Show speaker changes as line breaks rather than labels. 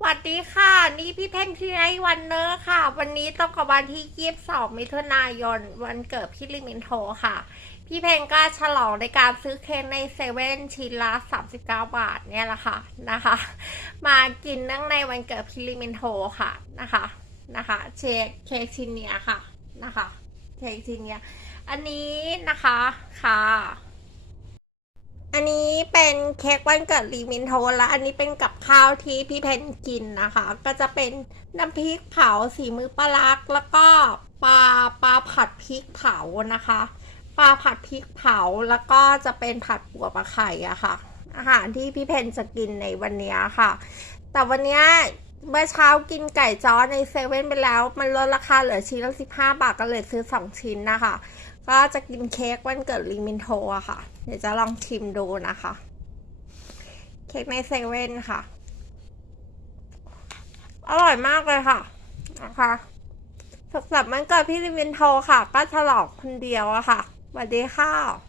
สวัสดีค่ะ นี่พี่เพนที่ไรวันเนอร์ค่ะ วันนี้ตรงกับวันที่22มิถุนายน วันเกิดพี่ลิมินโทค่ะ พี่เพนก็ฉลองในการซื้อเค้กในเซเว่นชิ้นละ39 บาทเนี่ยแหละค่ะนะคะ มากินนื่งในวันเกิดพี่ลิมินโทค่ะนะคะนะคะเค้กเค้กชิ้นเนี้ยค่ะนะคะเค้กชิ้นเนี้ยอันนี้นะคะค่ะ อันนี้ เป็นเค้กวันเกิดลีมินโทนและอันนี้เป็นกับข้าวที่พี่เพนกินนะคะ ก็จะเป็นน้ำพริกเผาสีมือปลาลัก แล้วก็ปลาปลาผัดพริกเผานะคะ ปลาผัดพริกเผาแล้วก็จะเป็นผัดปัวปลาไข่อะค่ะ อาหารที่พี่เพนจะกินในวันนี้ค่ะ แต่วันนี้เมื่อเช้ากินไก่จ้อในเซเว่นไปแล้ว มันลดราคาเหลือชิ้นละสิบห้าบาทก็เลยซื้อสองชิ้นนะคะ ก็จะกินเค้กวันเกิดลิมินโทอะค่ะ เดี๋ยวจะลองชิมดูนะคะ เค้กในเซเว่นค่ะ อร่อยมากเลยค่ะนะคะสุขสันต์วันเกิดพี่ลิมินโทค่ะ ก็ฉลองคนเดียวอะค่ะสวัสดีค่ะ